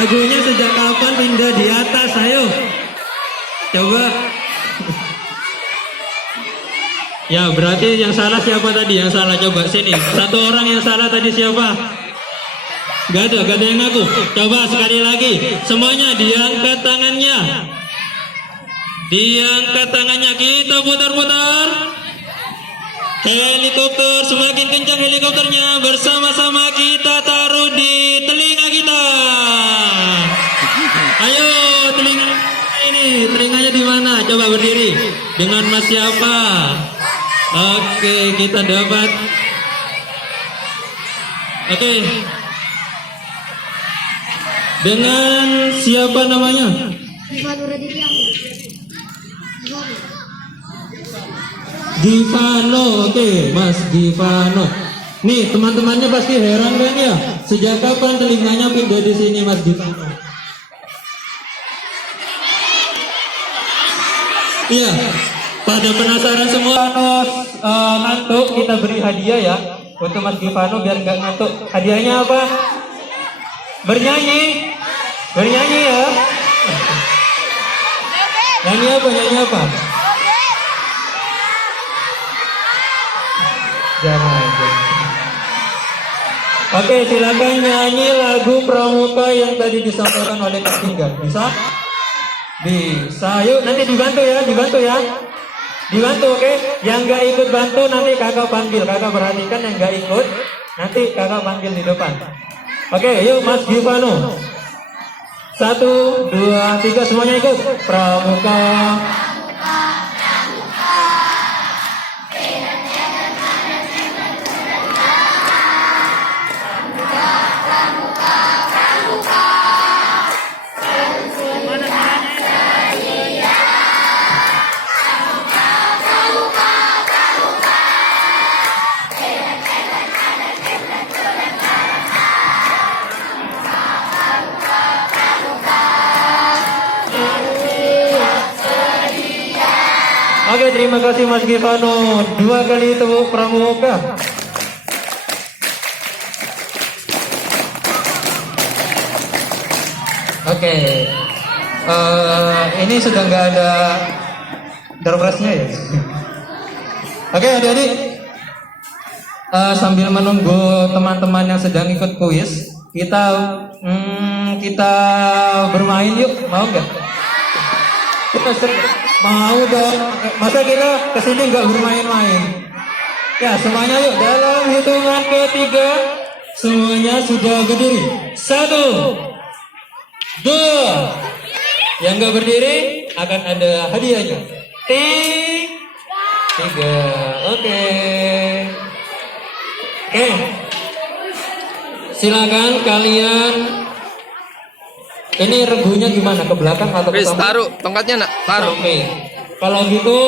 Lagunya sejak kapan pindah di atas? Ayo. Coba. Ya, berarti yang salah siapa tadi? Yang salah coba sini. Satu orang yang salah tadi siapa? Gak ada yang ngaku. Coba sekali lagi. Semuanya diangkat tangannya. Diangkat tangannya. Kita putar-putar. Helikopter, semakin kencang helikopternya. Bersama-sama kita taruh di telinga kita. Ayo, telinga ini. Telinganya di mana? Coba berdiri. Dengan mas siapa? Oke, kita dapat. Oke. Dengan siapa namanya? Givano. Oke, Mas Givano. Nih, teman-temannya pasti heran kan ya? Sejak kapan telinganya pindah di sini, Mas Givano? Iya. Pada penasaran semua ngantuk, kita beri hadiah ya untuk Mas Givano biar nggak ngantuk. Hadiahnya apa? Bernyanyi ya. Nyanyi apa? Jangan. Oke, silakan nyanyi lagu pramuka yang tadi disampaikan oleh Kak Tinggal. Bisa? Bisa. Yuk, nanti dibantu ya. Dibantu, oke? Yang nggak ikut bantu nanti kakak panggil. Kakak perhatikan yang nggak ikut, nanti kakak panggil di depan. Oke, yuk Mas Givano. 1, 2, 3 semuanya ikut. Pramuka. Oke, terima kasih Mas Givano. 2 kali tepuk pramuka. Oke, ini sudah nggak ada drumrestnya ya. Oke, adik-adik, sambil menunggu teman-teman yang sedang ikut kuis, kita bermain yuk, mau nggak? Mau dong. Masa kita kesini nggak bermain-main? Ya, semuanya yuk dalam hitungan ketiga. Semuanya sudah berdiri. 1, 2. Yang nggak berdiri akan ada hadiahnya. 3. Oke. Silakan kalian. Ini regunya gimana? Ke belakang atau ke samping? Taruh tongkatnya nak, taruh. Oke. Kalau gitu,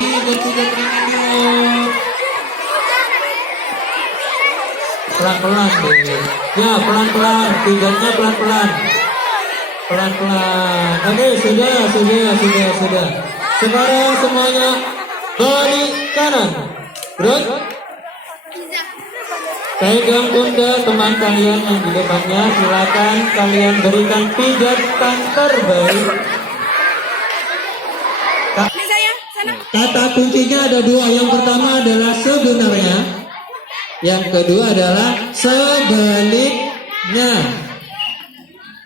bertiga tangan yuk. Pelan-pelan deh. Ya, pelan-pelan. Tiganya pelan-pelan. Pelan-pelan. Oke, sudah. Sekarang semuanya balik kanan. Terus pegang pundak teman kalian yang di depannya. Silakan kalian berikan pijatan terbaik. Kata kuncinya ada 2. Yang pertama adalah sebenarnya. Yang kedua adalah sebaliknya.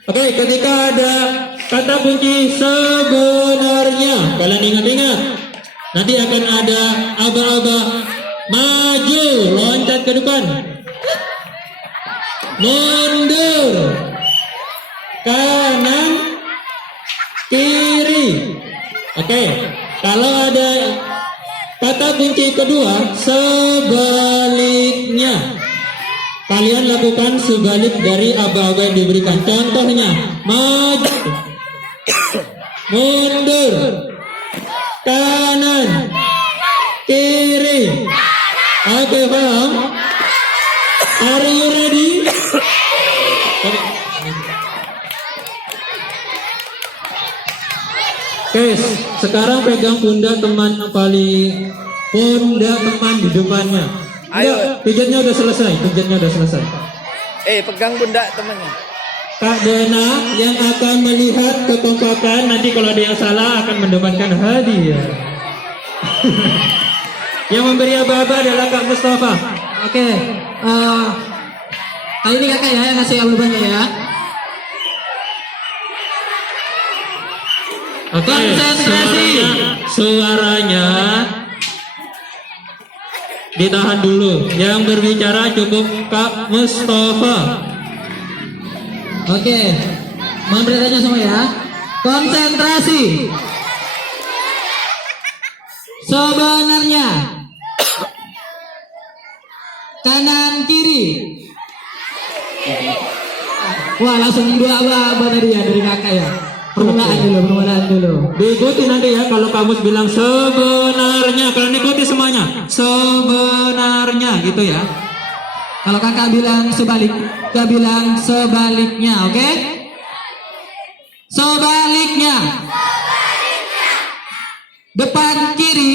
Oke, ketika ada kata kunci sebenarnya, kalian ingat-ingat. Nanti akan ada aba-aba maju, loncat ke depan. Mundur, kanan, kiri. Oke, kalau ada kata kunci kedua sebaliknya, kalian lakukan sebalik dari aba-aba yang diberikan. Contohnya maju, mundur, kanan, kiri. Oke, paham? Are you ready? Oke, sekarang pegang pundak teman yang paling pundak teman di depannya. Ayo. Pijatnya udah selesai. Pegang pundak temannya. Kak Dona yang akan melihat kekompakan. Nanti kalau ada yang salah akan mendapatkan hadiah. Yang memberi aba-aba adalah Kak Mustafa. Oke, kali ini kakak ya yang ngasih aba-abanya ya. Oke, Konsentrasi. suaranya ditahan dulu. Yang berbicara cukup Kak Mustafa. Oke, mohon perhatiannya semua ya. Konsentrasi. Sebenarnya kanan kiri. Wah, langsung dua aba-aba dari kakak ya. Permulaan dulu. Diikuti nanti ya kalau kamus bilang sebenarnya. Kalian ikuti semuanya. Sebenarnya gitu ya. Kalau kakak bilang sebalik, kakak bilang sebaliknya, oke? Sebaliknya. Depan kiri.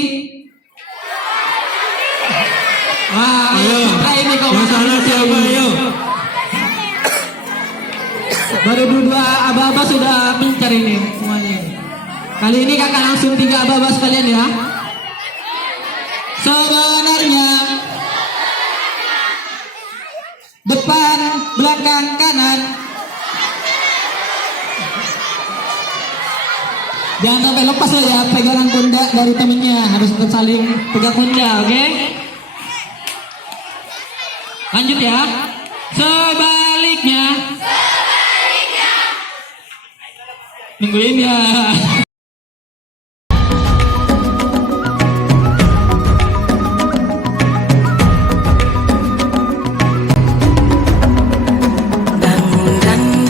Wah, Ayo, ini kok yang salah siapa? Ayo. baru dua aba-aba sudah pincar ini semuanya. Kali ini kakak langsung 3 aba-aba sekalian ya. Sebenarnya depan, belakang, kanan. Jangan sampai lepas ya pegangan pundak dari temennya, harus tetap saling pegang pundak, oke? Lanjut ya. Sebaliknya. Minggu ini ya.